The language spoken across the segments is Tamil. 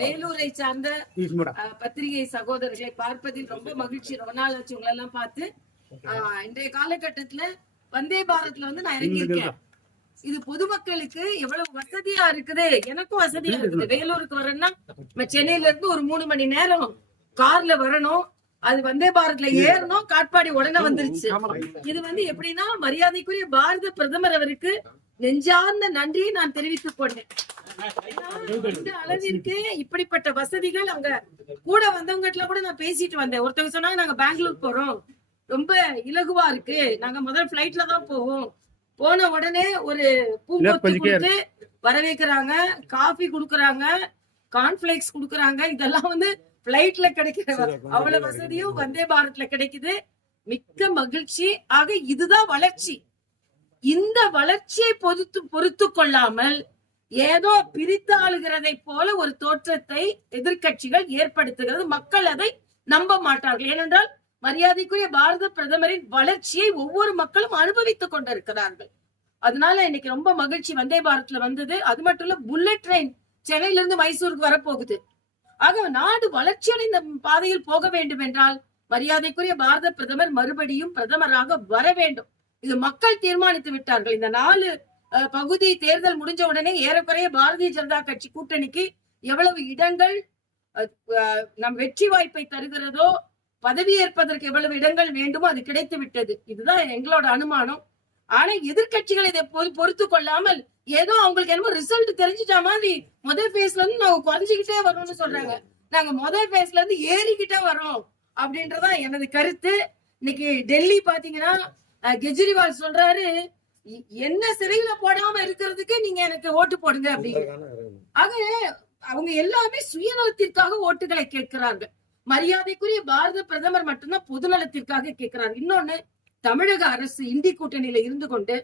வேலூரை சார்ந்த பத்திரிகை சகோதரர்களை பார்ப்பதில் ரொம்ப மகிழ்ச்சி. ரொம்ப நாள் ஆச்சு உங்களை எல்லாம் பார்த்து. இன்றைய காலகட்டத்துல வந்தே பாரத்ல வந்து நான் இறங்கியிருக்கேன். இது பொதுமக்களுக்கு எவ்வளவு வசதியா இருக்குது. எனக்கும் வசதியா இருக்குது. வேலூருக்கு வரணும்னா சென்னையில இருந்து ஒரு 3 மணி நேரம் கார்ல வரணும். அது வந்தே பாரத்ல ஏறணும். காட்பாடி உடனே வந்துருச்சு. இது வந்து எப்படின்னா மரியாதைக்குரிய பாரத பிரதமர் அவருக்கு நெஞ்சார்ந்த நன்றியை நான் தெரிவித்துக் கொண்டேன். இந்த அளவிற்கு இப்படிப்பட்ட வசதிகள் அங்க கூட வந்தவங்க கூட நான் பேசிட்டு வந்தேன். ஒருத்தவங்க சொன்னாங்க நாங்க பெங்களூர் போறோம், ரொம்ப இலகுவா இருக்கு, நாங்க முதல் பிளைட்ல தான் போவோம். போன உடனே ஒரு பூங்கொத்து கொடுத்து வரவேற்கிறாங்க, காஃபி குடுக்கறாங்க, கார்ன்ஃபிளேக்ஸ் குடுக்கறாங்க. இதெல்லாம் வந்து பிளைட்ல கிடைக்கிற அவ்வளவு வசதியும் வந்தே பாரத்ல கிடைக்குது. மிக்க மகிழ்ச்சி. ஆக இதுதான் வளர்ச்சி. இந்த வளர்ச்சியை பொறுத்து கொள்ளாமல் ஏதோ பிரித்து ஆளுகிறதை போல ஒரு தோற்றத்தை எதிர்கட்சிகள் ஏற்படுத்துகிறது. மக்கள் அதை நம்ப மாட்டார்கள். ஏனென்றால் மரியாதைக்குரிய பாரத பிரதமரின் வளர்ச்சியை ஒவ்வொரு மக்களும் அனுபவித்துக் கொண்டிருக்கிறார்கள். அதனால இன்னைக்கு ரொம்ப மகிழ்ச்சி வந்தே பாரத்ல வந்தது. அது மட்டும் இல்ல, புல்லட் ட்ரெயின் சென்னையில இருந்து மைசூருக்கு வரப்போகுது. ஆக நாடு வளர்ச்சியடைந்த பாதையில் போக வேண்டும் என்றால் மரியாதைக்குரிய பாரத பிரதமர் மறுபடியும் பிரதமராக வர வேண்டும். இது மக்கள் தீர்மானித்து விட்டார்கள். இந்த 4 பகுதி தேர்தல் முடிஞ்ச உடனே ஏறக்குறைய பாரதிய ஜனதா கட்சி கூட்டணிக்கு எவ்வளவு இடங்கள் நம் வெற்றி வாய்ப்பை தருகிறதோ, பதவி ஏற்பதற்கு எவ்வளவு இடங்கள் வேண்டுமோ அது கிடைத்து விட்டது. இதுதான் எங்களோட அனுமானம். ஆனா எதிர்கட்சிகள் இதை பொறுத்து கொள்ளாமல் ஏதோ அவங்களுக்கு என்னமோ ரிசல்ட் தெரிஞ்சுட்டா மாதிரி முதல் பேஸ்ல இருந்து நாங்க குறைஞ்சுக்கிட்டே வரோம்னு சொல்றாங்க. நாங்க முதல் பேஸ்ல இருந்து ஏறிக்கிட்டே வரோம் அப்படின்றதான் எனது கருத்து. இன்னைக்கு டெல்லி பாத்தீங்கன்னா கெஜ்ரிவால் சொல்றாரு, என்ன சிறையில போடாம இருக்கிறதுக்கு நீங்க எனக்கு ஓட்டு போடுங்க அப்படின்னு. ஆக அவங்க எல்லாமே சுயநலத்திற்காக ஓட்டுகளை கேட்கிறார்கள். மரியாதைக்குரிய பாரத பிரதமர் மட்டும்தான் பொதுநலத்திற்காக கேட்கிறார். இன்னொன்னு, தமிழக அரசு இந்தி கூட்டணியில இருந்து கொண்டு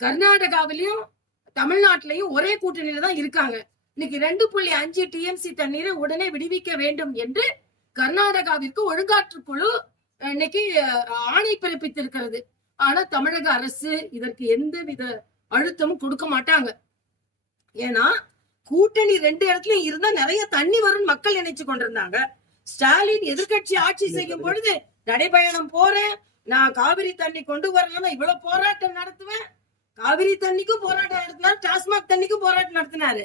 கர்நாடகாவிலையும் தமிழ்நாட்டிலையும் ஒரே கூட்டணியில தான் இருக்காங்க. இன்னைக்கு 2.5 டிஎம்சி தண்ணீரை உடனே விடுவிக்க வேண்டும் என்று கர்நாடகாவிற்கு ஒழுங்காற்றுக்குழு இன்னைக்கு ஆணை பிறப்பித்திருக்கிறது. ஆனா தமிழக அரசு இதற்கு எந்தவித அழுத்தமும் கொடுக்க மாட்டாங்க. ஏன்னா கூட்டணி 2 இடத்துலயும் இருந்தா நிறைய தண்ணி வரும் மக்கள் நினைச்சு கொண்டிருந்தாங்க. ஸ்டாலின் எதிர்கட்சி ஆட்சி செய்யும் பொழுது நடைபயணம் போறேன், நான் காவிரி தண்ணி கொண்டு வரலன்னா இவ்வளவு போராட்டம் நடத்துவேன். காவிரி தண்ணிக்கும் போராட்டம் நடத்தினாரு, டாஸ்மாக் தண்ணிக்கும் போராட்டம் நடத்தினாரு.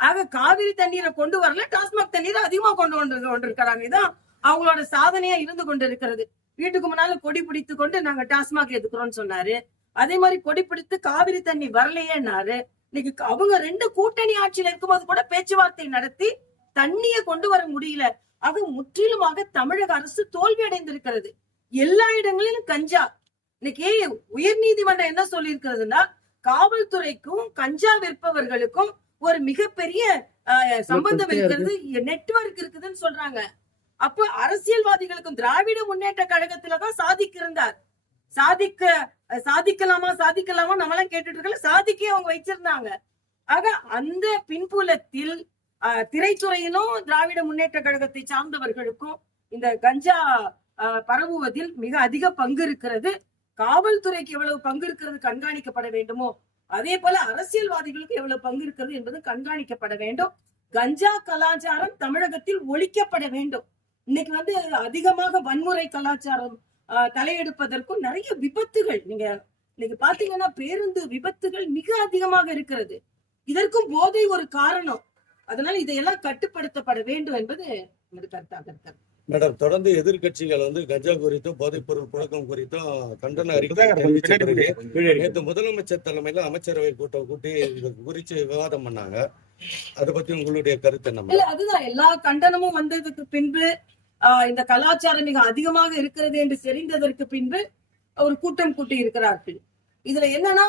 ஆக காவிரி தண்ணீரை கொண்டு வரல, டாஸ்மாக் தண்ணீரை அதிகமா கொண்டு கொண்டிருக்கிறாங்க. இதான் அவங்களோட சாதனையா இருந்து கொண்டு இருக்கிறது. வீட்டுக்கு முன்னால கொடி பிடித்து கொண்டு நாங்க டாஸ்மாக் எதுக்குறோம்னு சொன்னாரு. அதே மாதிரி கொடி பிடித்து காவிரி தண்ணி வரலையேன்னாரு. இன்னைக்கு அவங்க 2 கூட்டணி ஆட்சியில இருக்கும்போது கூட பேச்சுவார்த்தை நடத்தி தண்ணியை கொண்டு வர முடியல. அது முற்றிலுமாக தமிழக அரசு தோல்வி அடைந்திருக்கிறது. எல்லா இடங்களிலும் கஞ்சா. இன்னைக்கு உயர் நீதிமன்றம் என்ன சொல்லி இருக்கிறதுனா, காவல்துறைக்கும் கஞ்சா விற்பவர்களுக்கும் ஒரு மிகப்பெரிய சம்பந்தம் இருக்கிறது, நெட்வொர்க் இருக்குதுன்னு சொல்றாங்க. அப்ப அரசியல்வாதிகளுக்கும் திராவிட முன்னேற்ற கழகத்துலதான் சாதிக்கு இருந்தார். சாதிக்கலாமா நம்மளாம் கேட்டுட்டு இருக்கல, சாதிக்கே அவங்க வச்சிருந்தாங்க. ஆக அந்த பின்புலத்தில் திரைத்துறையிலும் திராவிட முன்னேற்ற கழகத்தை சார்ந்தவர்களுக்கும் இந்த கஞ்சா பரவுவதில் மிக அதிக பங்கு இருக்கிறது. காவல்துறைக்கு எவ்வளவு பங்கு இருக்கிறது கண்காணிக்கப்பட வேண்டுமோ, அதே போல அரசியல்வாதிகளுக்கு எவ்வளவு பங்கு இருக்கிறது என்பது கண்காணிக்கப்பட வேண்டும். கஞ்சா கலாச்சாரம் தமிழகத்தில் ஒழிக்கப்பட வேண்டும். இன்னைக்கு வந்து அதிகமாக வன்முறை கலாச்சாரம் தலையெடுப்பதற்கும் நிறைய விபத்துகள், நீங்க இன்னைக்கு பாத்தீங்கன்னா பேருந்து விபத்துகள் மிக அதிகமாக இருக்கிறது. இதற்கும் போதை ஒரு காரணம். அதனால இதையெல்லாம் கட்டுப்படுத்தப்பட வேண்டும் என்பது எனது கருத்தாக இருக்கிறது. மேடம், தொடர்ந்து எதிர்கட்சிகள் வந்து கஞ்சா குறித்தும் போதைப் பொருள் புழக்கம் குறித்தும் கண்டன அறிக்கை நேற்று முதலமைச்சர் தலைமையில அமைச்சரவை கூட்டம் கூட்டி இது குறித்து விவாதம் பண்ணாங்க. அதை பத்தி உங்களுடைய கருத்து என்ன? இல்ல, அதுதான் எல்லா கண்டனமும் வந்ததுக்கு பின்பு இந்த கலாச்சாரம் மிக அதிகமாக இருக்கிறது என்று தெரிந்ததற்கு பின்பு ஒரு கூட்டம் கூட்டி இருக்கிறார்கள். இதுல என்னன்னா,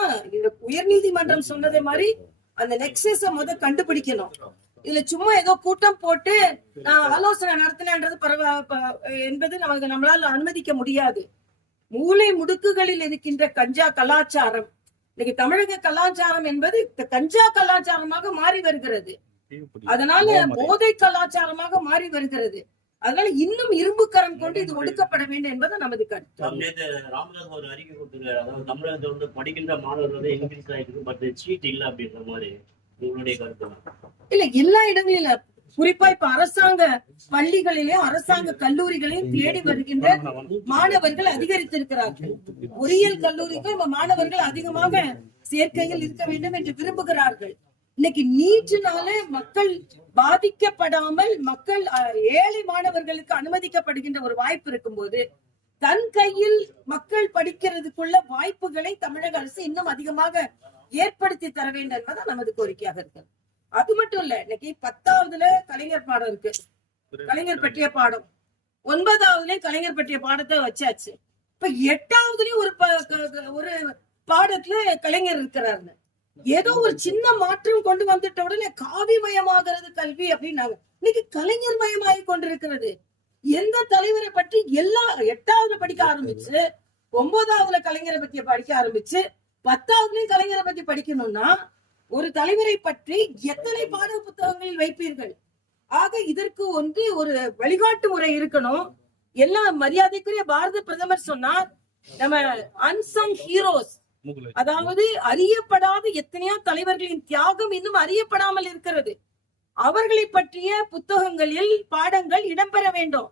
உயர் நீதிமன்றம் சொன்னதே மாதிரி அந்த நெக்ஸஸ கண்டுபிடிக்கணும். இதுல சும்மா ஏதோ கூட்டம் போட்டு நான் ஆலோசனை நடத்தினது என்பது நம்மளால அனுமதிக்க முடியாது. மூலை முடுக்குகளில் இருக்கின்ற கஞ்சா கலாச்சாரம், இன்னைக்கு தமிழக கலாச்சாரம் என்பது கஞ்சா கலாச்சாரமாக மாறி வருகிறது. அதனால போதை கலாச்சாரமாக மாறி வருகிறது. அதனால இன்னும் இரும்பு கரம் கொண்டு இது ஒடுக்கப்பட வேண்டும் என்பது நமது கருத்து. ராமதாஸ் ஒரு அறிக்கை கொடுத்திருக்காரு. அதாவது தமிழகத்துல வந்து படிக்கின்ற மாணவர்கள் இன்க்ரீஸ் ஆயிருக்கு, பட் சீட் இல்ல அப்படின்ற மாதிரி. உங்களுடைய கருத்து? இல்ல, எல்லா இடங்களிலும் குறிப்பா இப்ப அரசாங்க பள்ளிகளிலும் அரசாங்க கல்லூரிகளையும் தேடி வருகின்ற மாணவர்கள் அதிகரித்திருக்கிறார்கள். பொறியியல் கல்லூரிக்கும் இப்ப மாணவர்கள் அதிகமாக சேர்க்கையில் இருக்க வேண்டும் என்று விரும்புகிறார்கள். இன்னைக்கு நீட்னால மக்கள் பாதிக்கப்படாமல் மக்கள் ஏழை மாணவர்களுக்கு அனுமதிக்கப்படுகின்ற ஒரு வாய்ப்பு இருக்கும்போது தன் கையில் மக்கள் படிக்கிறதுக்குள்ள வாய்ப்புகளை தமிழக அரசு இன்னும் அதிகமாக ஏற்படுத்தி தர வேண்டும் என்பதுதான் நமது கோரிக்கையாக இருக்கு. அது மட்டும் இல்ல, இன்னைக்கு 10வதுல கலைஞர் பாடம் இருக்கு, கலைஞர் பற்றிய பாடம். 9வதுலயும் கலைஞர் பற்றிய பாடத்தை வச்சாச்சு. இப்ப 8வதுலயும் ஒரு பாடத்துல கலைஞர் இருக்கிறாரு. ஏதோ ஒரு சின்ன மாற்றம் கொண்டு வந்துட்ட உடனே காவிமயமாகிறது கல்வி அப்படின்னாங்க. இன்னைக்கு கலைஞர் மயமாகி கொண்டிருக்கிறது. எந்த தலைவரை பற்றி எல்லா 8வதுல படிக்க ஆரம்பிச்சு 9வதுல கலைஞரை பத்தி படிக்க ஆரம்பிச்சு 10வதுலயும் கலைஞரை பத்தி படிக்கணும்னா ஒரு தலைவரை பற்றி எத்தனை பாட புத்தகங்களில் வைப்பீர்கள்? ஆக இதற்கு ஒரு வழிகாட்டு முறை இருக்கணும். எல்லாம் மரியாதைக்குரிய பாரத பிரதமர் சொன்னார், நம்ம அன்சங் ஹீரோஸ், அதாவது அறியப்படாத எத்தனையோ தலைவர்களின் தியாகம் இன்னும் அறியப்படாமல் இருக்கிறது. அவர்களை பற்றிய புத்தகங்களில் பாடங்கள் இடம்பெற வேண்டும்.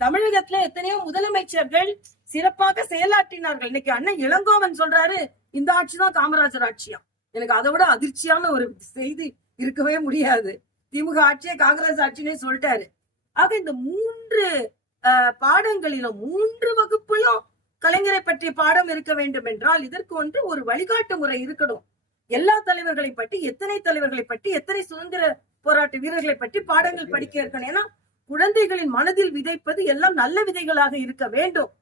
தமிழகத்துல எத்தனையோ முதலமைச்சர்கள் சிறப்பாக செயலாற்றினார்கள். இன்னைக்கு அண்ணன் இளங்கோவன் சொல்றாரு, இந்த ஆட்சிதான் காமராஜர் ஆட்சியா. எனக்கு அதை விட அதிர்ச்சியான ஒரு செய்தி இருக்கவே முடியாது. திமுக ஆட்சியை காங்கிரஸ் ஆட்சினே சொல்லிட்டாரு. ஆக இந்த 3 பாடங்களிலும் 3 வகுப்பிலும் கலைஞரை பற்றிய பாடம் இருக்க வேண்டும் என்றால் இதற்கு ஒரு வழிகாட்டு முறை இருக்கணும். எல்லா தலைவர்களை பற்றி, எத்தனை தலைவர்களை பற்றி, எத்தனை சுதந்திர போராட்ட வீரர்களை பற்றி பாடங்கள் படிக்க இருக்கணும். ஏன்னா குழந்தைகளின் மனதில் விதைப்பது எல்லாம் நல்ல விதைகளாக இருக்க வேண்டும்.